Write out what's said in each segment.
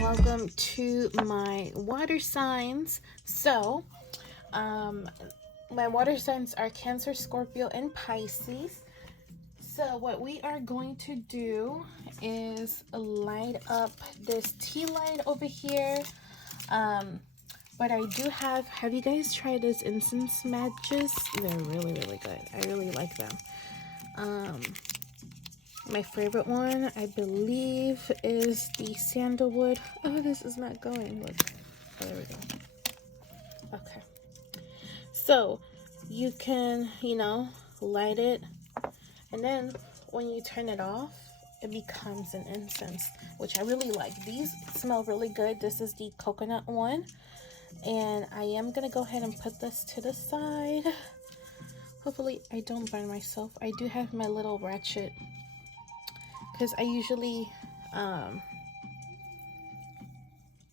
Welcome to my water signs. So, my water signs are Cancer, Scorpio, and Pisces. So what we are going to do is light up this tea light over here. But I do have you guys tried these incense matches? They're really, really good. I really like them. My favorite one, I believe, is the sandalwood. Oh, this is not going. Look. Oh, there we go. Okay. So you can, light it, and then when you turn it off, it becomes an incense, which I really like. These smell really good. This is the coconut one, and I am gonna go ahead and put this to the side. Hopefully I don't burn myself. I do have my little ratchet because I usually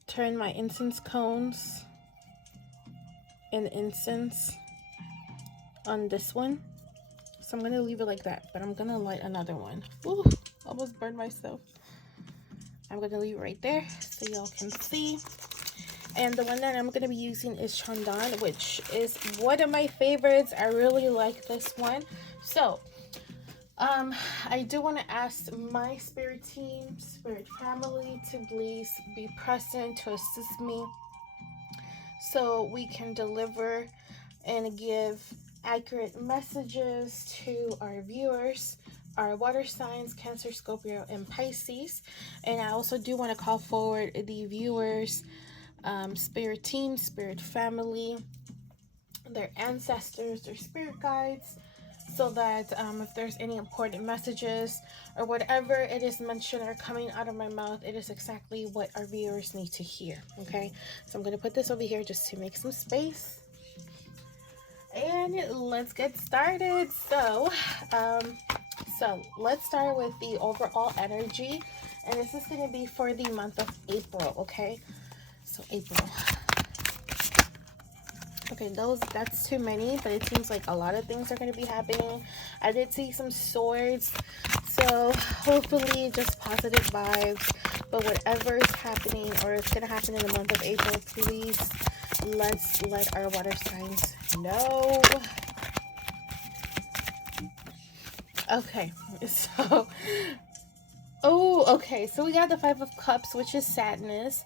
turn my incense cones and incense on this one. So I'm gonna leave it like that, but I'm gonna light another one. Ooh, almost burned myself. I'm gonna leave it right there so y'all can see. And the one that I'm gonna be using is Chandon, which is one of my favorites. I really like this one. So I do want to ask my spirit team, spirit family, to please be present to assist me so we can deliver and give accurate messages to our viewers, our water signs, Cancer, Scorpio, and Pisces. And I also do want to call forward the viewers, spirit team, spirit family, their ancestors, their spirit guides, so that if there's any important messages or whatever it is mentioned or coming out of my mouth, it is exactly what our viewers need to hear. Okay, so I'm going to put this over here just to make some space, and let's get started. So let's start with the overall energy, and this is going to be for the month of April. Okay, so April. Okay, that's too many, but it seems like a lot of things are going to be happening. I did see some swords, so hopefully just positive vibes. But whatever is happening or is going to happen in the month of April, please let's let our water signs know. Okay, so so we got the Five of Cups, which is sadness.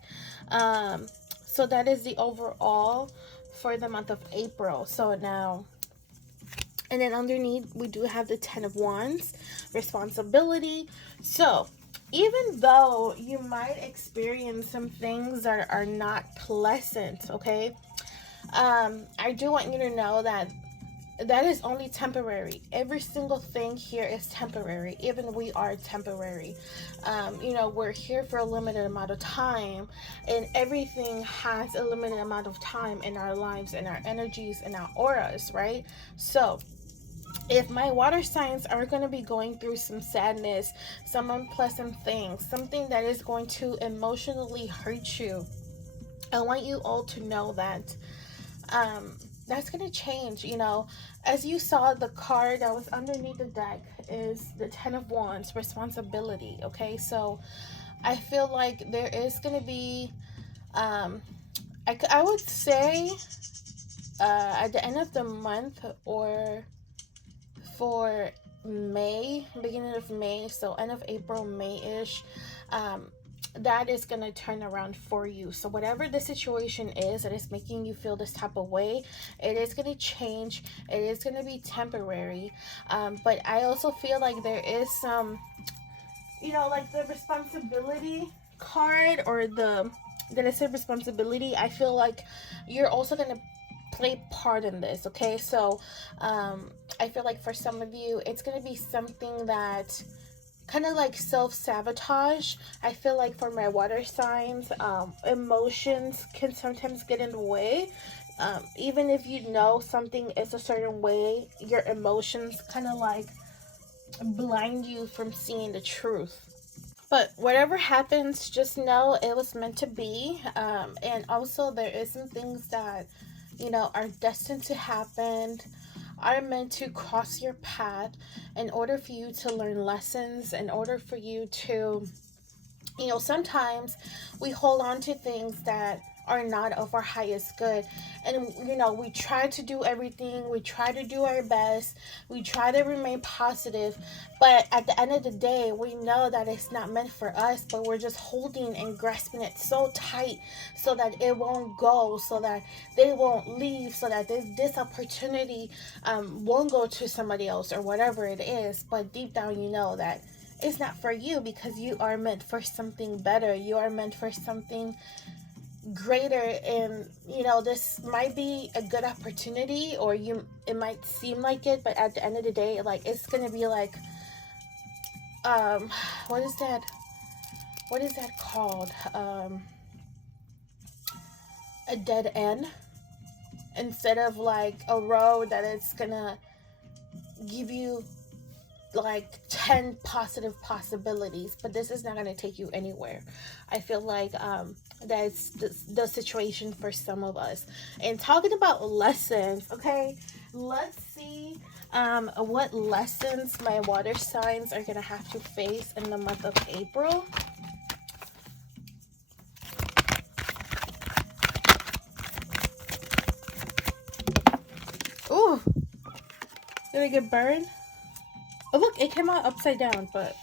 So that is the overall for the month of April. So now, and then underneath we do have the Ten of Wands, responsibility. So even though you might experience some things that are not pleasant, okay, I do want you to know that is only temporary. Every single thing here is temporary. Even we are temporary. We're here for a limited amount of time, and everything has a limited amount of time in our lives, in our energies, in our auras, right? So if my water signs are going to be going through some sadness, some unpleasant things, something that is going to emotionally hurt you, I want you all to know that that's going to change. As you saw, the card that was underneath the deck is the Ten of Wands, responsibility. Okay, so I feel like there is going to be I would say at the end of the month, or for May, beginning of May, so end of April, May-ish, that is going to turn around for you. So whatever the situation is that is making you feel this type of way, it is going to change. It is going to be temporary. But I also feel like there is some, like the responsibility card, or that I said responsibility. I feel like you're also going to play part in this. Okay, so I feel like for some of you it's going to be something that kind of like self-sabotage. I feel like for my water signs, emotions can sometimes get in the way. Even if you know something is a certain way, your emotions kind of like blind you from seeing the truth. But whatever happens, just know it was meant to be. And also there is some things that are destined to happen. are meant to cross your path in order for you to learn lessons, in order for you to, you know, sometimes we hold on to things that are not of our highest good. And, you know, we try to do everything, we try to do our best, we try to remain positive. But at the end of the day, we know that it's not meant for us, but we're just holding and grasping it so tight so that it won't go, so that they won't leave, so that this opportunity won't go to somebody else or whatever it is. But deep down, you know that it's not for you, because you are meant for something better. You are meant for something greater. And, you know, this might be a good opportunity, or it might seem like it, but at the end of the day, like, it's gonna be like, um what is that called, a dead end, instead of like a road that it's gonna give you like 10 positive possibilities. But this is not going to take you anywhere. I feel like that's the situation for some of us. And talking about lessons, okay, let's see what lessons my water signs are going to have to face in the month of April. Ooh, did it get burned? Oh, look, it came out upside down, but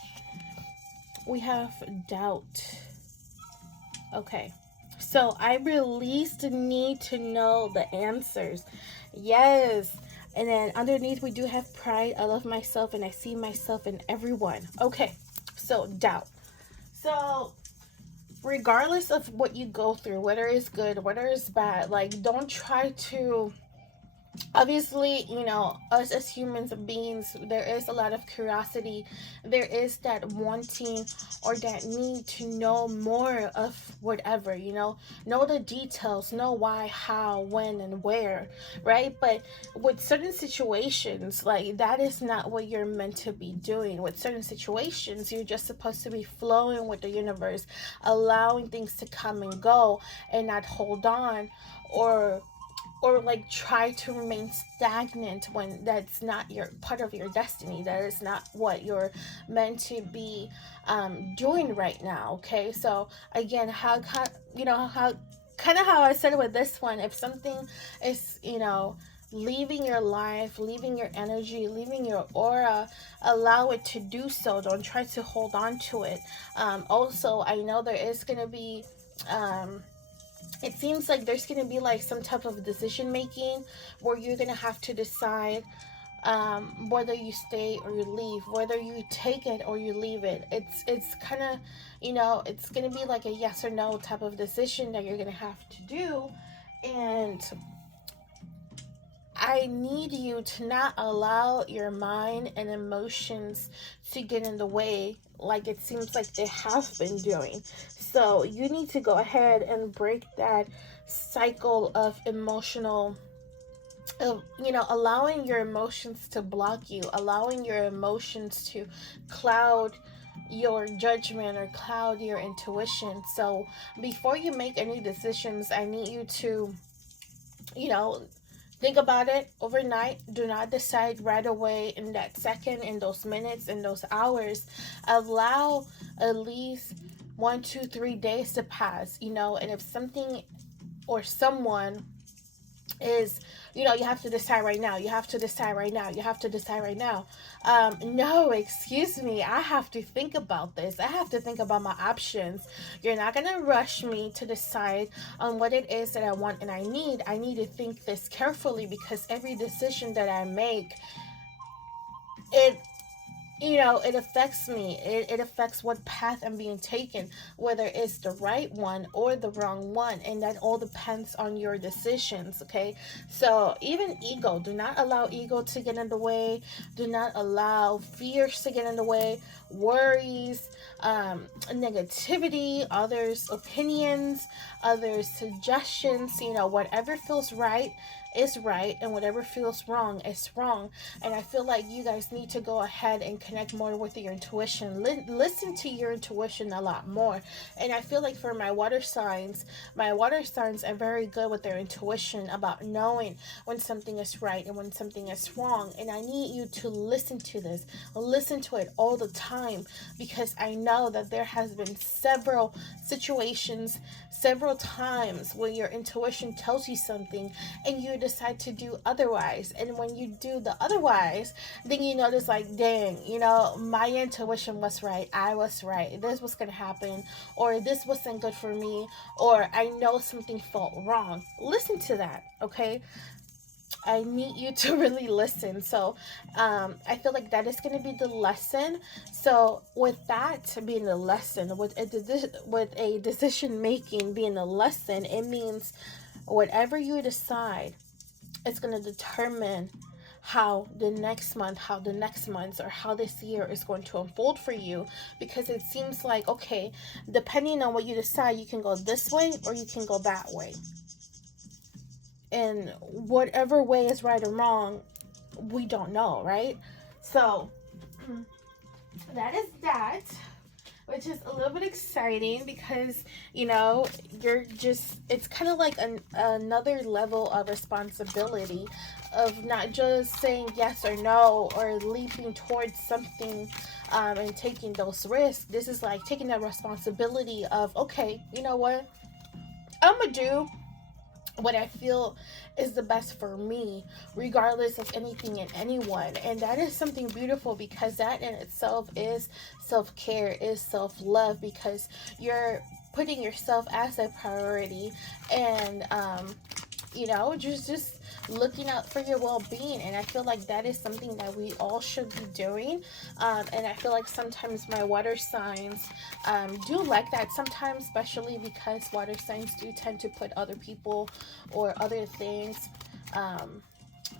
we have doubt. Okay, so I released the need to know the answers. Yes. And then underneath, we do have pride. I love myself and I see myself in everyone. Okay, so doubt. So regardless of what you go through, whether it's good, whether it's bad, like, don't try to, obviously, you know, us as humans beings, there is a lot of curiosity. There is that wanting or that need to know more of whatever, you know the details, know why, how, when, and where, right? But with certain situations, like, that is not what you're meant to be doing. With certain situations, you're just supposed to be flowing with the universe, allowing things to come and go, and not hold on, or like try to remain stagnant when that's not your part of your destiny. That is not what you're meant to be doing right now. Okay, so again, how you know, how kind of how I said with this one, if something is, you know, leaving your life, leaving your energy, leaving your aura, allow it to do so. Don't try to hold on to it. Also, I know there is going to be it seems like there's going to be like some type of decision making where you're going to have to decide whether you stay or you leave, whether you take it or you leave it. It's kind of, you know, it's going to be like a yes or no type of decision that you're going to have to do. And I need you to not allow your mind and emotions to get in the way, like it seems like they have been doing. So you need to go ahead and break that cycle of emotional, you know, allowing your emotions to block you, allowing your emotions to cloud your judgment or cloud your intuition. So before you make any decisions, I need you to, you know, think about it overnight. Do not decide right away, in that second, in those minutes, in those hours. Allow at least 1, 2, 3 days to pass, you know. And if something or someone is, you know, you have to decide right now, you have to decide right now, you have to decide right now. No, excuse me, I have to think about this. I have to think about my options. You're not gonna rush me to decide on what it is that I want and I need. I need to think this carefully, because every decision that I make, it, you know, it affects me. It affects what path I'm being taken, whether it's the right one or the wrong one. And that all depends on your decisions, okay? So even ego, do not allow ego to get in the way. Do not allow fears to get in the way. Worries, negativity, others' opinions, others' suggestions, you know, whatever feels right is right and whatever feels wrong is wrong. And I feel like you guys need to go ahead and connect more with your intuition. Listen to your intuition a lot more. And I feel like for my water signs are very good with their intuition about knowing when something is right and when something is wrong. And I need you to listen to this. Listen to it all the time, because I know that there has been several situations, several times when your intuition tells you something and you decide to do otherwise. And when you do the otherwise, then you notice like, dang, my intuition was right. I was right. This was going to happen, or this wasn't good for me, or I know something felt wrong. Listen to that, okay? I need you to really listen. So I feel like that is going to be the lesson. So with that being the lesson, with a decision making being a lesson, it means whatever you decide, it's going to determine how the next months, or how this year is going to unfold for you. Because it seems like, okay, depending on what you decide, you can go this way or you can go that way. And whatever way is right or wrong, we don't know, right? So that is that, which is a little bit exciting because you're just, it's kind of like another level of responsibility of not just saying yes or no or leaping towards something and taking those risks. This is like taking that responsibility of, okay, you know what, I'm gonna do what I feel is the best for me, regardless of anything and anyone. And that is something beautiful, because that in itself is self-care, is self-love, because you're putting yourself as a priority, and just looking out for your well-being. And I feel like that is something that we all should be doing. And I feel like sometimes my water signs do like that sometimes, especially because water signs do tend to put other people or other things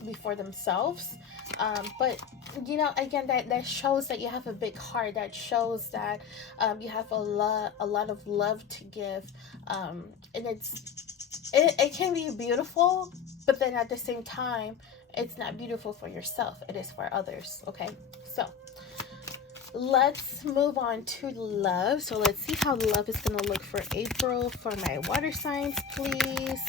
before themselves. But again, that shows that you have a big heart. That shows that you have a lot of love to give. And it can be beautiful, but then at the same time, it's not beautiful for yourself. It is for others. Okay, so let's move on to love. So let's see how love is going to look for April for my water signs, please.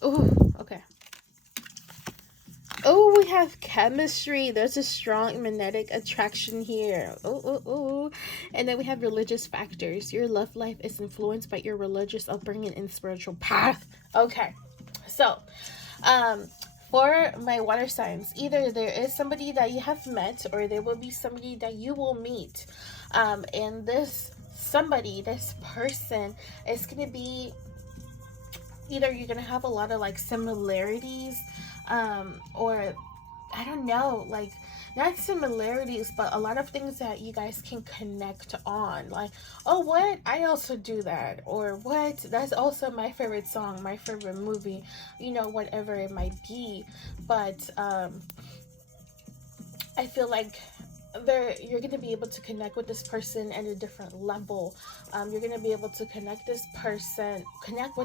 Oh, okay. Oh, we have chemistry. There's a strong magnetic attraction here. Oh. And then we have religious factors. Your love life is influenced by your religious upbringing and spiritual path. Okay. So, for my water signs, either there is somebody that you have met, or there will be somebody that you will meet. And this person is going to be, either you're going to have a lot of like similarities, or I don't know, like not similarities, but a lot of things that you guys can connect on. Like, oh, what? I also do that. Or what? That's also my favorite song, my favorite movie, whatever it might be. But I feel like you're going to be able to connect with this person at a different level. You're going to be able to connect with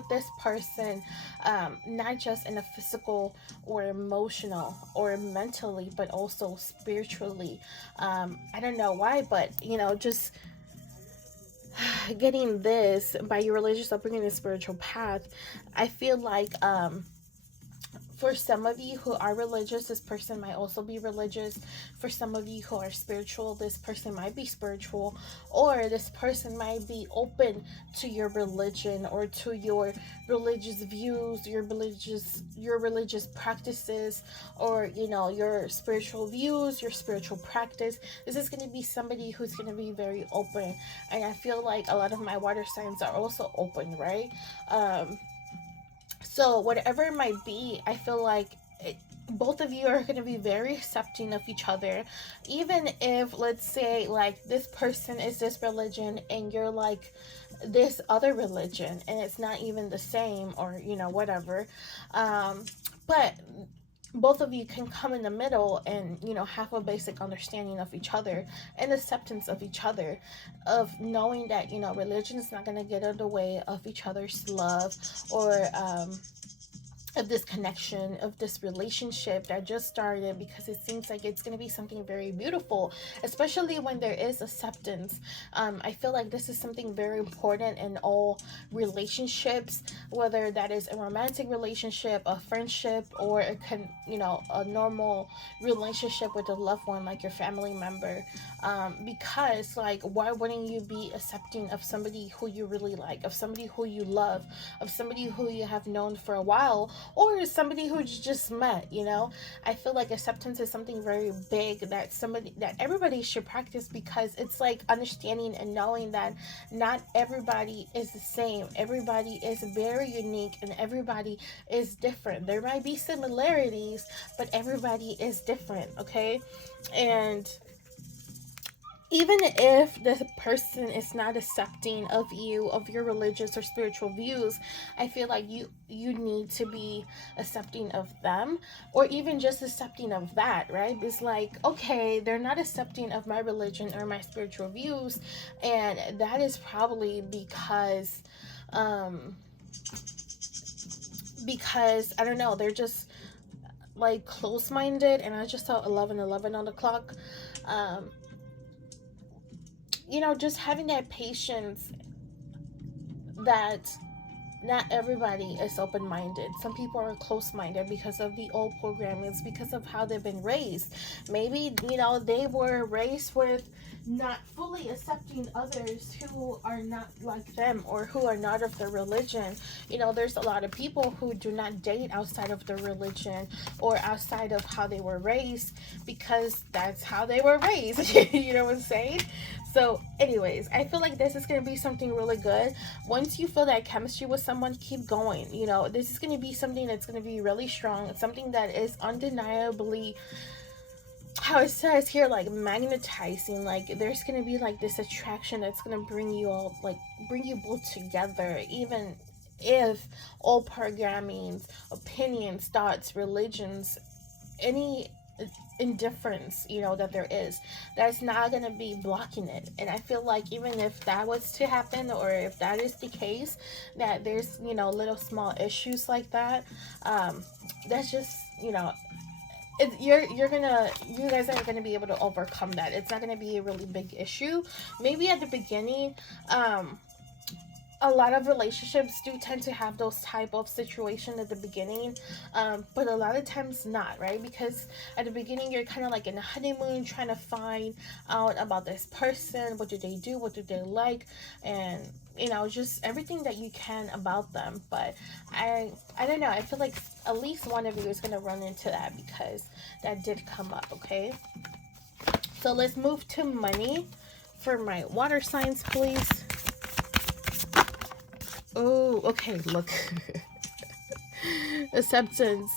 this person, not just in a physical or emotional or mentally, but also spiritually. I don't know why, but just getting this by your religious upbringing and spiritual path. I feel like for some of you who are religious, this person might also be religious. For some of you who are spiritual, this person might be spiritual. Or this person might be open to your religion, or to your religious views, your religious practices, or your spiritual views, your spiritual practice. This is going to be somebody who's going to be very open. And I feel like a lot of my water signs are also open, right? So whatever it might be, I feel like both of you are going to be very accepting of each other. Even if, let's say, like this person is this religion and you're like this other religion, and it's not even the same, or whatever. But both of you can come in the middle and, you know, have a basic understanding of each other and acceptance of each other, of knowing that, you know, religion is not going to get in the way of each other's love, or of this connection, of this relationship that just started, because it seems like it's going to be something very beautiful, especially when there is acceptance. I feel like this is something very important in all relationships, whether that is a romantic relationship, a friendship, or a normal relationship with a loved one, like your family member. Because, like, why wouldn't you be accepting of somebody who you really like, of somebody who you love, of somebody who you have known for a while, or somebody who you just met, you know? I feel like acceptance is something very big that everybody should practice, because it's like understanding and knowing that not everybody is the same. Everybody is very unique, and everybody is different. There might be similarities, but everybody is different, okay? And even if the person is not accepting of you, of your religious or spiritual views, I feel like you need to be accepting of them, or even just accepting of that, right? It's like, okay, they're not accepting of my religion or my spiritual views, and that is probably because I don't know, they're just like close-minded. And I just saw 11:11 on the clock. You know, just having that patience that not everybody is open-minded. Some people are close-minded because of the old programmings, because of how they've been raised. Maybe, you know, they were raised with not fully accepting others who are not like them, or who are not of their religion. You know, there's a lot of people who do not date outside of their religion or outside of how they were raised, because that's how they were raised. You know what I'm saying? So anyways, I feel like this is going to be something really good. Once you feel that chemistry with someone, keep going. You know, this is going to be something that's going to be really strong. It's something that is undeniably, how it says here, like magnetizing. Like there's going to be like this attraction that's going to bring you all, like bring you both together, even if all programmings, opinions, thoughts, religions, any indifference, you know, that there is, that's not going to be blocking it. And I feel like even if that was to happen, or if that is the case, that there's, you know, little small issues like that, that's just, you know, you guys are gonna be able to overcome that. It's not gonna be a really big issue. Maybe at the beginning, a lot of relationships do tend to have those type of situation at the beginning, but a lot of times not, right? Because at the beginning you're kind of like in a honeymoon, trying to find out about this person. What do they do? What do they like? And you know, just everything that you can about them. But I don't know, I feel like at least one of you is going to run into that, because that did come up. Okay, so let's move to money for my water signs, please. Oh, okay, look. Acceptance.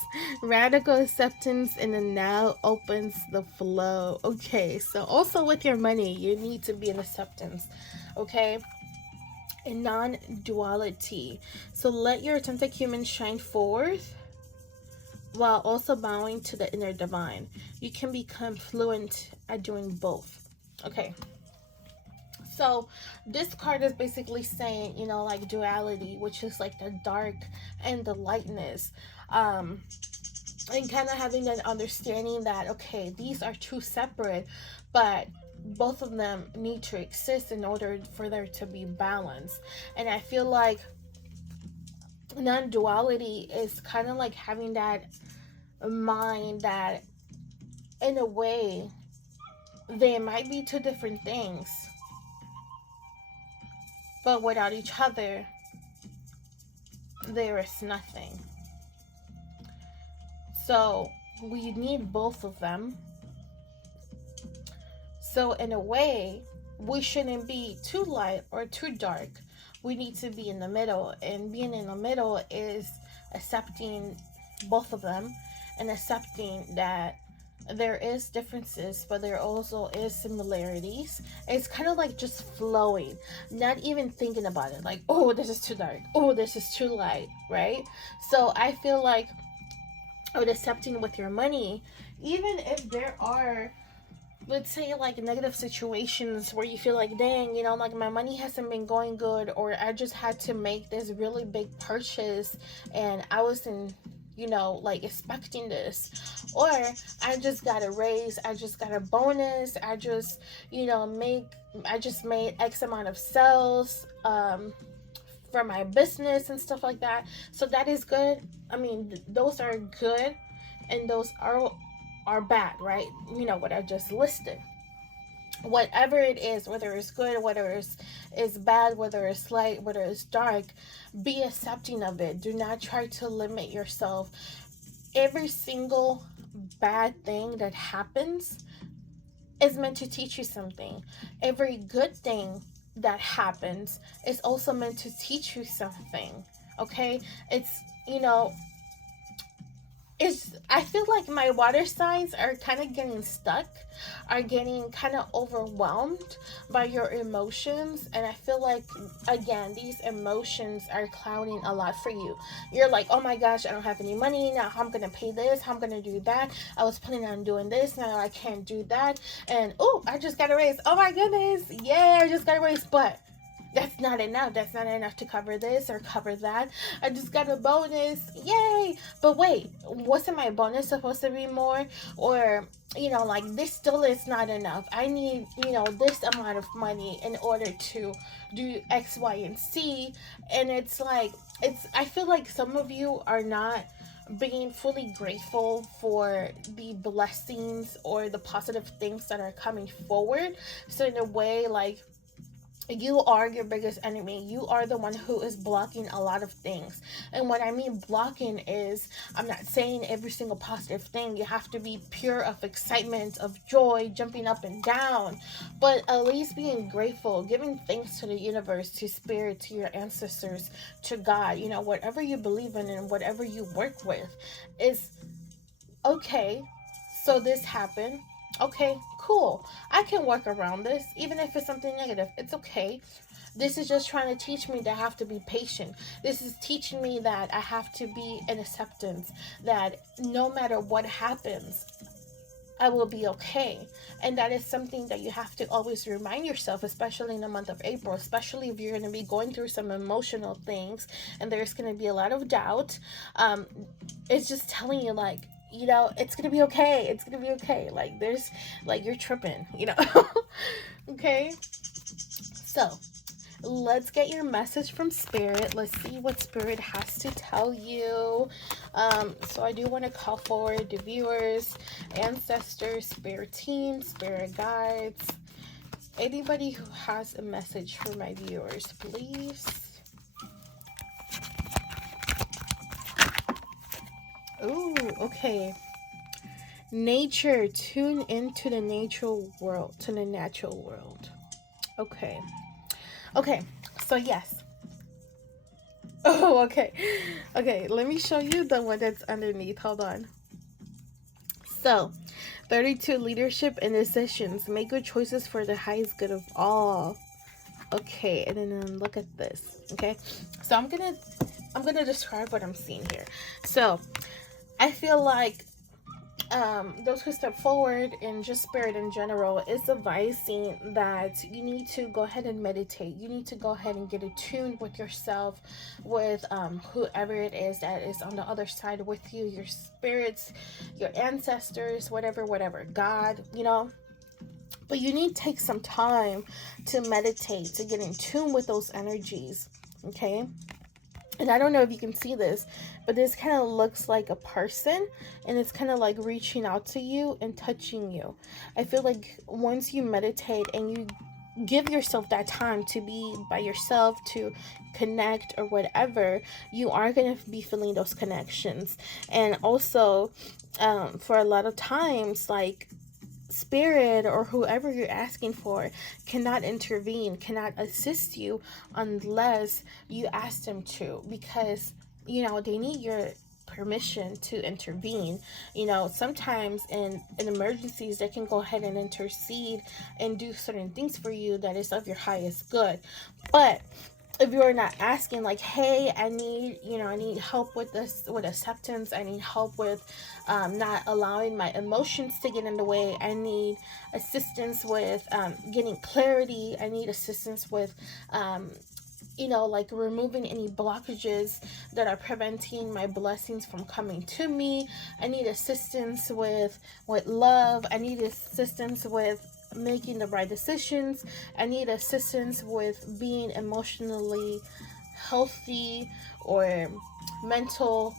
Radical acceptance in the now opens the flow. Okay, so also with your money, you need to be in acceptance. Okay? In non-duality. So let your authentic human shine forth while also bowing to the inner divine. You can become fluent at doing both. Okay. So this card is basically saying, you know, like duality, which is like the dark and the lightness, and kind of having that understanding that, okay, these are two separate, but both of them need to exist in order for there to be balance. And I feel like non-duality is kind of like having that mind that in a way they might be two different things, but without each other, there is nothing. So we need both of them. So in a way, we shouldn't be too light or too dark. We need to be in the middle. And being in the middle is accepting both of them and accepting that there is differences, but there also is similarities. It's kind of like just flowing, not even thinking about it, like, oh, this is too dark, oh, this is too light, right? So I feel like or accepting with your money, even if there are, let's say, like negative situations where you feel like, dang, you know, like my money hasn't been going good, or I just had to make this really big purchase and I wasn't, you know, like expecting this, or I just got a raise, I just got a bonus, I just, you know, I just made X amount of sales for my business and stuff like that. So that is good. I mean, those are good, and those are bad, right? You know what I just listed. Whatever it is, whether it's good, whether it's bad, whether it's light, whether it's dark, be accepting of it. Do not try to limit yourself. Every single bad thing that happens is meant to teach you something. Every good thing that happens is also meant to teach you something. Okay? It's, you know, I feel like my water signs are kind of getting stuck, are getting kind of overwhelmed by your emotions, and I feel like, again, these emotions are clouding a lot for you. You're like, oh my gosh, I don't have any money now, how I'm gonna pay this, how I'm gonna do that, I was planning on doing this, now I can't do that, and oh, I just got a raise, oh my goodness, yay, I just got a raise, but that's not enough. That's not enough to cover this or cover that. I just got a bonus. Yay. But wait, wasn't my bonus supposed to be more? Or, you know, like this still is not enough. I need, you know, this amount of money in order to do X, Y, and Z. And it's like, I feel like some of you are not being fully grateful for the blessings or the positive things that are coming forward. So in a way, like, you are your biggest enemy. You are the one who is blocking a lot of things. And what I mean blocking is, I'm not saying every single positive thing. You have to be pure of excitement, of joy, jumping up and down. But at least being grateful, giving thanks to the universe, to spirit, to your ancestors, to God, you know, whatever you believe in and whatever you work with is okay. So this happened. Okay, cool. I can work around this, even if it's something negative. It's okay. This is just trying to teach me that I have to be patient. This is teaching me that I have to be in acceptance, that no matter what happens, I will be okay. And that is something that you have to always remind yourself, especially in the month of April, especially if you're going to be going through some emotional things and there's going to be a lot of doubt. It's just telling you, like, you know, it's going to be okay. It's going to be okay. Like, you're tripping, you know? Okay? So, let's get your message from Spirit. Let's see what Spirit has to tell you. So I do want to call forward the viewers, ancestors, spirit team, spirit guides, anybody who has a message for my viewers, please. Ooh, okay. Nature, tune into the natural world, to the natural world. Okay. Okay, so yes. Oh, okay. Okay, let me show you the one that's underneath. Hold on. So, 32, leadership and decisions. Make good choices for the highest good of all. Okay, and then look at this. Okay, so I'm gonna describe what I'm seeing here. So, I feel like those who step forward in just spirit in general is advising that you need to go ahead and meditate. You need to go ahead and get attuned with yourself, with whoever it is that is on the other side with you, your spirits, your ancestors, whatever, God, you know. But you need to take some time to meditate, to get in tune with those energies, okay? And I don't know if you can see this, but this kind of looks like a person, and it's kind of like reaching out to you and touching you. I feel like once you meditate and you give yourself that time to be by yourself, to connect or whatever, you are going to be feeling those connections. And also, for a lot of times, like, spirit or whoever you're asking for cannot intervene, cannot assist you unless you ask them to, because, you know, they need your permission to intervene. You know, sometimes in emergencies, they can go ahead and intercede and do certain things for you that is of your highest good. But if you're not asking, like, hey, I need, I need help with this, with acceptance, I need help with not allowing my emotions to get in the way, I need assistance with getting clarity, I need assistance with like removing any blockages that are preventing my blessings from coming to me, I need assistance with love, I need assistance with making the right decisions, I need assistance with being emotionally healthy or mental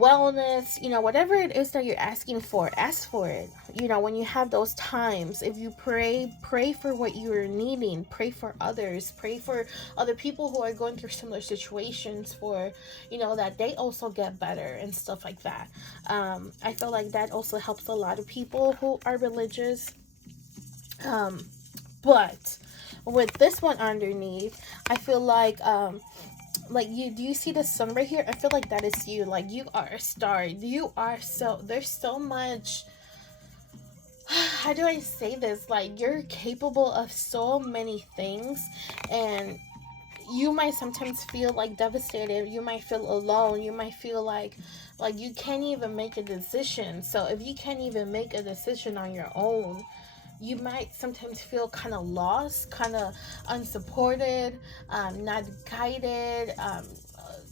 wellness, whatever it is that you're asking for, ask for it. When you have those times, if you pray for what you're needing, pray for others, pray for other people who are going through similar situations, for that they also get better and stuff like that. I feel like that also helps a lot of people who are religious. But with this one underneath, I feel like you, do you see the sun right here? I feel like that is you. Like, you are a star. You are there's so much, how do I say this, like, you're capable of so many things, and you might sometimes feel like devastated, you might feel alone, you might feel like you can't even make a decision. So if you can't even make a decision on your own, you might sometimes feel kind of lost, kind of unsupported, not guided,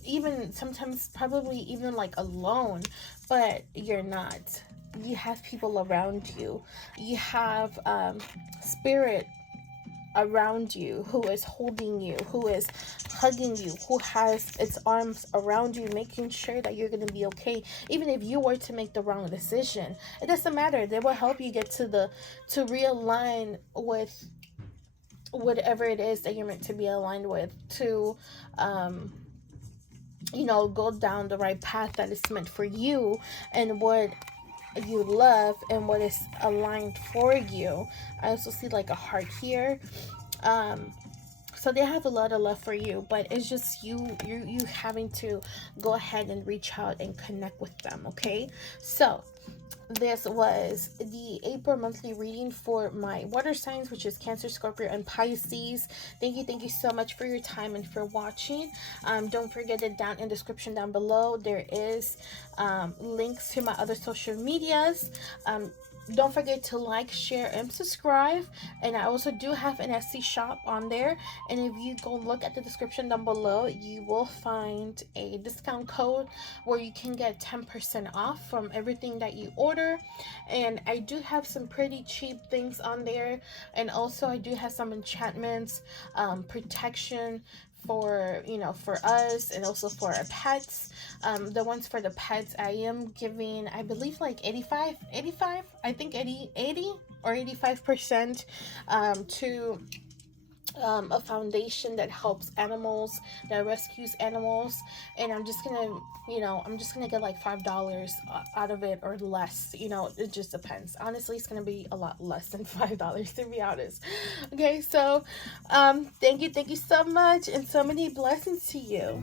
even sometimes probably even like alone, but you're not. You have people around you. You have spirit around you who is holding you, who is hugging you, who has its arms around you, making sure that you're going to be okay. Even if you were to make the wrong decision, it doesn't matter. They will help you get to realign with whatever it is that you're meant to be aligned with, to go down the right path that is meant for you and what you love and what is aligned for you. I also see like a heart here. So they have a lot of love for you, but it's just you having to go ahead and reach out and connect with them. Okay, so this was the April monthly reading for my water signs, which is Cancer, Scorpio, and Pisces. Thank you so much for your time and for watching. Don't forget that down in the description down below there is links to my other social medias. Don't forget to like, share, and subscribe. And I also do have an Etsy shop on there, and if you go look at the description down below, you will find a discount code where you can get 10% off from everything that you order. And I do have some pretty cheap things on there, and also I do have some enchantments, protection for for us, and also for our pets. The ones for the pets, I am giving, I believe, like 85, I think 80 or 85% to a foundation that helps animals, that rescues animals. And I'm just gonna get like $5 out of it, or less. It just depends. Honestly, it's gonna be a lot less than $5, to be honest. Okay, so thank you so much, and so many blessings to you.